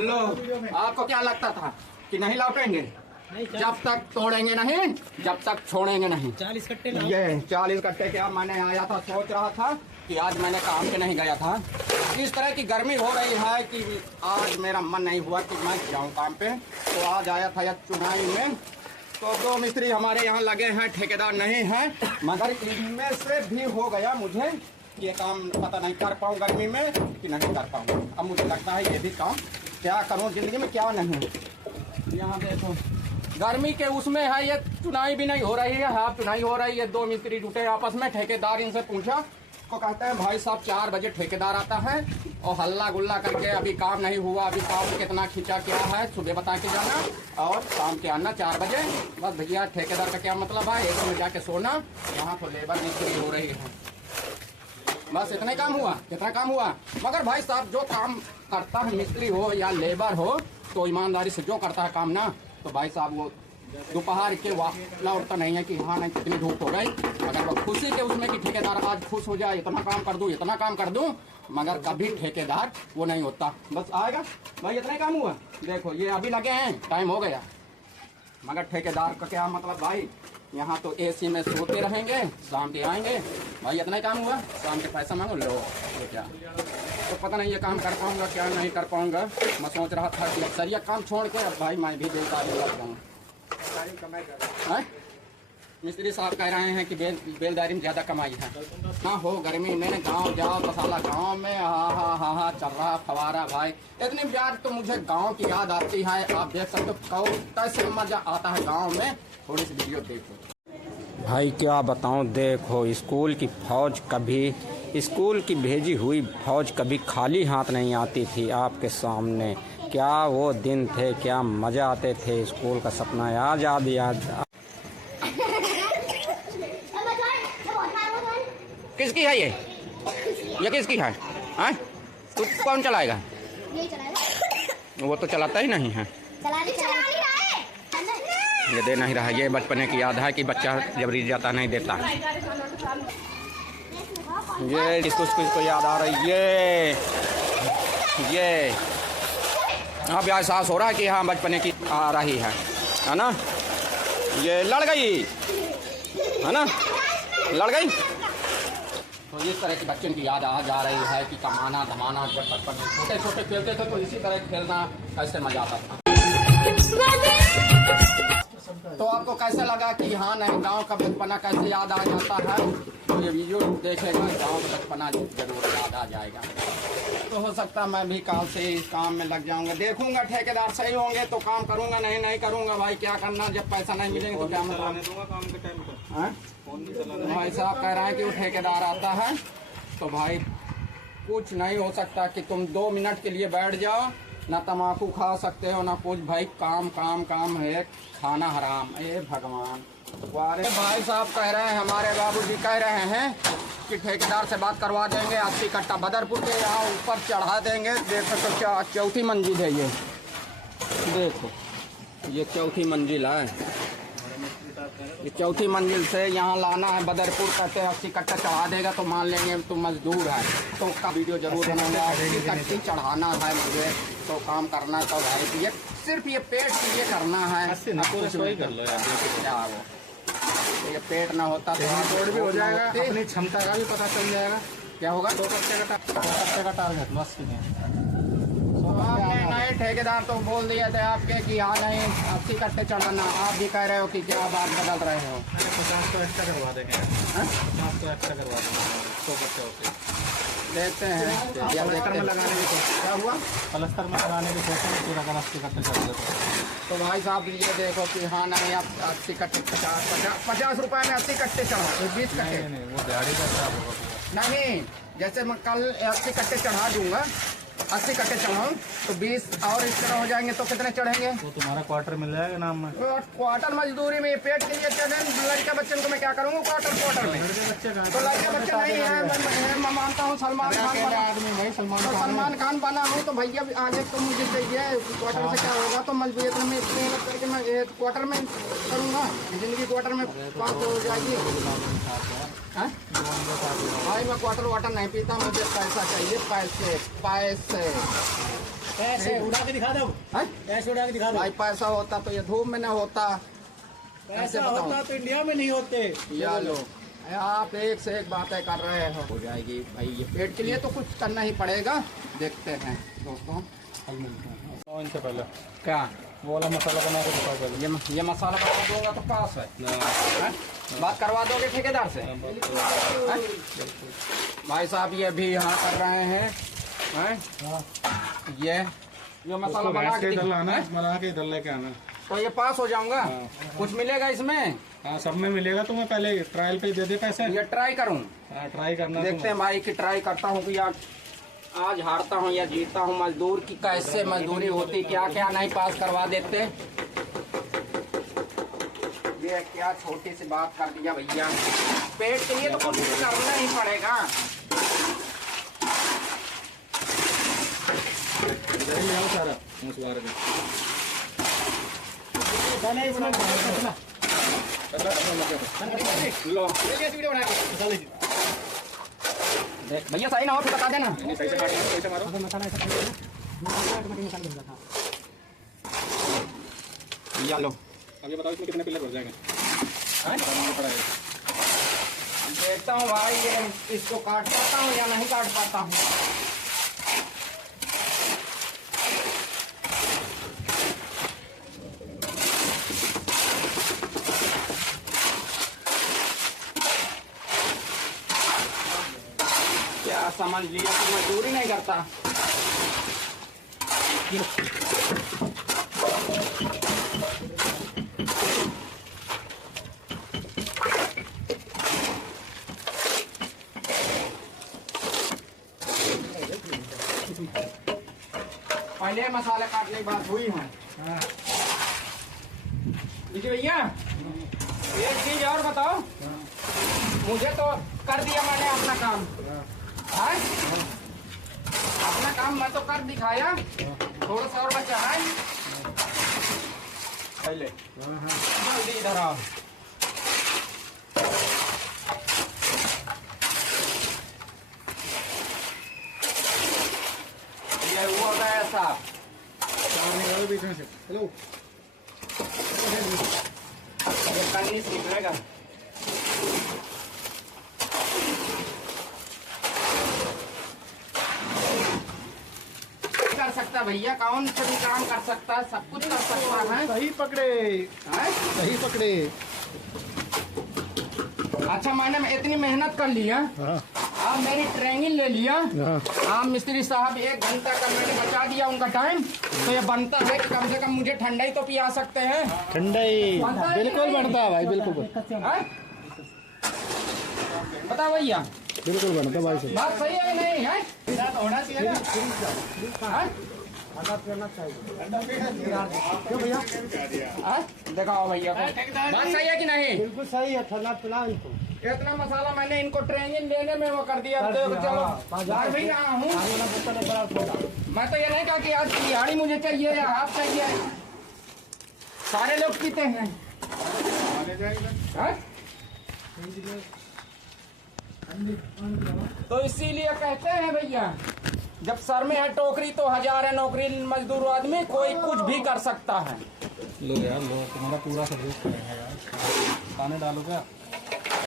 लो, आपको क्या लगता था कि नहीं लौटेंगे? जब तक तोड़ेंगे नहीं, जब तक छोड़ेंगे नहीं। 40 कट्टे ये 40 कट्टे क्या मैंने आया था, सोच रहा था कि आज मैंने काम के नहीं गया था। इस तरह की गर्मी हो रही है कि आज मेरा मन नहीं हुआ कि मैं जाऊं काम पे। तो आज आया था यह चुनाई में, तो 2 मिस्त्री हमारे यहाँ लगे हैं, ठेकेदार नहीं है, मगर इनमें से भी हो गया मुझे ये काम, पता नहीं कर पाऊँ गर्मी में कि नहीं कर पाऊँ। अब मुझे लगता है ये भी काम क्या करूँ जिंदगी में, क्या नहीं। यहाँ देखो गर्मी के उसमें है, ये चुनाई भी नहीं हो रही है, हाफ चुनाई हो रही है। 2 मिस्त्री जुटे आपस में, ठेकेदार इनसे पूछा तो कहते हैं भाई साहब 4 बजे ठेकेदार आता है और हल्ला गुल्ला करके अभी काम नहीं हुआ, अभी काम कितना खींचा क्या है सुबह बता के जाना और शाम के आना 4 बजे। बस भैया ठेकेदार का क्या मतलब है, एक में जाके सोना। यहाँ तो लेबर मिस्त्री हो रही है, बस इतना ही काम हुआ, कितना काम हुआ। मगर भाई साहब जो काम करता है मिस्त्री हो या लेबर हो तो ईमानदारी से जो करता है काम ना, तो भाई साहब वो दोपहर के लौटता नहीं है कि हाँ नहीं कितनी धूप हो गई, अगर वो खुशी के उसमें कि ठेकेदार आज खुश हो जाए, इतना काम कर दूं, इतना काम कर दूं। मगर कभी ठेकेदार वो नहीं होता, बस आएगा भाई इतना ही काम हुआ। देखो ये अभी लगे हैं, टाइम हो गया। मगर ठेकेदार का क्या मतलब भाई, यहाँ तो एसी में सोते रहेंगे, शाम के आएंगे भाई इतना ही काम हुआ, शाम के पैसा मांगो लो। तो क्या तो पता नहीं ये काम कर पाऊंगा क्या नहीं कर पाऊंगा। मैं सोच रहा था कि अक्सर ये काम छोड़ के अब भाई मैं भी बेलदारी लग जाऊँ। मिस्त्री साहब कह रहे हैं कि बेलदारी में ज़्यादा कमाई है ना। हो गर्मी में गांव जाओ तो साला गाँव में हा चल रहा फवारा भाई। इतनी प्यार तो मुझे गांव की याद आती है। आप देख सकते हो कैसे मजा आता है गांव में। थोड़ी सी वीडियो देखो भाई, क्या बताऊं। देखो स्कूल की भेजी हुई फौज कभी खाली हाथ नहीं आती थी आपके सामने। क्या वो दिन थे, क्या मज़ा आते थे। स्कूल का सपना याद। किसकी है ये किसकी है? तू कौन चलाएगा? वो तो चलाता ही नहीं है, ये दे नहीं रहा। ये बचपने की याद है कि बच्चा जब रिझ जाता नहीं देता। ये किसको याद आ रही है ये अब एहसास हो रहा है कि हाँ बचपने की आ रही है ना। ये लड़ गई है ना, लड़ गई। तो इस तरह की बच्चों की याद आ जा रही है कि कमाना धमाना, जब बचपन में छोटे छोटे खेलते थे तो इसी तरह खेलना कैसे मजा आता था। तो आपको कैसा लगा कि हाँ नहीं गांव का बचपना कैसे याद आ जाता है? तो ये वीडियो देखेगा गांव का बचपना जरूर याद आ जाएगा। तो हो सकता है मैं भी कल से इस काम में लग जाऊंगा। देखूंगा ठेकेदार सही होंगे तो काम करूंगा, नहीं करूंगा भाई क्या करना। जब पैसा नहीं मिलेंगे तो क्या मतलब। भाई साहब कह रहे हैं कि वो ठेकेदार आता है तो भाई कुछ नहीं हो सकता कि तुम 2 मिनट के लिए बैठ जाओ, ना तम्बाकू खा सकते हो ना कुछ। भाई काम है, खाना हराम। ए भगवान। अरे भाई साहब कह रहे हैं, हमारे बाबूजी कह रहे हैं कि ठेकेदार से बात करवा देंगे, 80 कट्टा बदरपुर के यहाँ ऊपर चढ़ा देंगे। देखो तो क्या चौथी मंजिल है ये, देखो ये चौथी मंजिल है। ये चौथी मंजिल से यहाँ लाना है बदरपुर, कहते हैं 80 कट्टा चढ़ा देगा तो मान लेंगे तो मजदूर है। तो उसका वीडियो जरूर बनाऊंगा। 80 कट्टी चढ़ाना है मुझे तो काम करना तो भाई ये सिर्फ ये पेट के लिए करना है। क्या वो ये पेट ना होता तो जोड़ भी हो जाएगा, अपनी क्षमता का भी पता चल जाएगा। क्या होगा 2 कट्टे का टारगेट बस। नए ठेकेदार तो बोल दिए थे आपके कि हाँ नहीं 80 कट्टे चढ़ाना। आप भी कह रहे हो कि क्या बात बदल रहे हो। 50 तो एक्स्ट्रा करवा देंगे, 50 तो एक्स्ट्रा करवा देंगे। 100 कट्टे होते देखते हैं पलस्तर में लगाने की कोशिश। क्या हुआ? पलस्तर में लगाने की कोशिश में पूरा 80 कट्टे चढ़ा देते। तो भाई साहब ये देखो कि हाँ नहीं आप 80 कट्टे 50 रुपए में 80 कट्टे चढ़ाओ, 20 कट्टे नहीं वो दिहाड़ी का खराब होगा। नहीं। जैसे मैं कल 80 कट्टे चढ़ा दूंगा, 80 कट्टे चढ़ाऊँ तो 20 और इस तरह हो जाएंगे तो कितने चढ़ेंगे? तो तुम्हारा क्वार्टर मिल जाएगा नाम में। क्वार्टर मजदूरी में पेट के लिए चढ़े। लड़के बच्चों को मैं क्या करूँगा क्वार्टर में? बच्चे तो लड़के बच्चे नहीं है। मैं मानता हूँ सलमान खान आदमी भाई, सलमान खान बना हूँ तो भैया आगे तो मुझे चाहिए। क्वार्टर से क्या होगा? तो मजबूरी में मेहनत करके मैं क्वार्टर में करूँगा, जिंदगी क्वार्टर में पास हो जाएगी। भाई मैं क्वार्टर वाटर नहीं पीता, मुझे पैसा चाहिए, पैसे। ऐसे उड़ा के दिखा दो, हैं? ऐसे उड़ा के दिखा दो। भाई पैसा होता तो ये धूप में न होता। ऐसा होता तो इंडिया में नहीं होते। या लो आप एक से एक बातें कर रहे हो जाएगी भाई। ये पेट के लिए तो कुछ करना ही पड़ेगा। देखते हैं दोस्तों। इनसे पहले क्या वो वाला मसाला बना के दिखाओ पहले। ये मसाला बना दूंगा तो पास है। हैं? बात करवा दोगे ठेकेदार से? हैं? भाई साहब ये भी यहाँ कर रहे हैं। ये मसाला बना के बना के इधर लेके आना। तो ये पास हो जाऊंगा। कुछ मिलेगा इसमें? हाँ, सब में मिलेगा। तुम्हें पहले ट्रायल पे दे दे पैसे। ये ट्राई करूं? ट्राई करना। देखते हैं भाई कि ट्राई करता हूँ कि आज हारता हूँ या जीतता हूँ। मजदूर की कैसे मजदूरी होती, क्या क्या नहीं पास करवा देते। ये क्या छोटी सी बात कर दिया भैया। पेट के लिए तो कुछ करना ही पड़ेगा। सारा लो भैया सही ना हो तो बता देना। सही से काटो, सही से मारो। या लो अब ये बताओ इसमें कितने पिलर भर जाएंगे? देखता हूँ भाई ये इसको काट पाता हूँ या नहीं काट पाता हूँ। क्या समझ लिया कि मजदूरी नहीं करता। पहले मसाले काटने की बात हुई है। देखिए भैया एक चीज और बताओ। मुझे तो कर दिया मैंने अपना काम। है? अपना काम मैं तो कर दिखाया। थोड़ा सा और बचा है। पहले जल्दी इधर आओ। ये हुआ गया साहब। बीच में से हेलो ये करनी सीखेगा। कर सकता भैया, कौन सा भी काम कर सकता है, सब कुछ कर सकता है। सही पकड़े, हैं? सही पकड़े। अच्छा मैंने इतनी मेहनत कर लिया। आप मेरी ट्रेनिंग ले लिया। आप मिस्त्री साहब 1 घंटा का मैंने बचा दिया उनका टाइम। तो ये बनता है कि कम से कम मुझे ठंडा ही तो पिया सकते हैं। ठंडा ही बिल्कुल बनता है भाई, बिल्कुल हैं? बताओ भैया बिल्कुल बनता भाई से। बात सही है नहीं है? होना चाहिए ना? हैं? क्यों भैया? दिखाओ भैया को। बात सही है कि नहीं? बिल्कुल सही है। ठंडा पिला इनको। इतना मसाला मैंने इनको ट्रेनिंग लेने में वो कर दिया। तो चलो बाजार भी रहा हूँ। मैं तो ये नहीं कहा कि आज दिहाड़ी मुझे चाहिए या हाफ चाहिए। सारे लोग पीते हैं। हैं? तो इसीलिए कहते हैं भैया जब सर में है टोकरी तो हजार है नौकरी। मजदूर आदमी कोई कुछ भी कर सकता है। लो यार लो, तुम्हारा पूरा सर्विस करेंगे यार। खाने डालो क्या?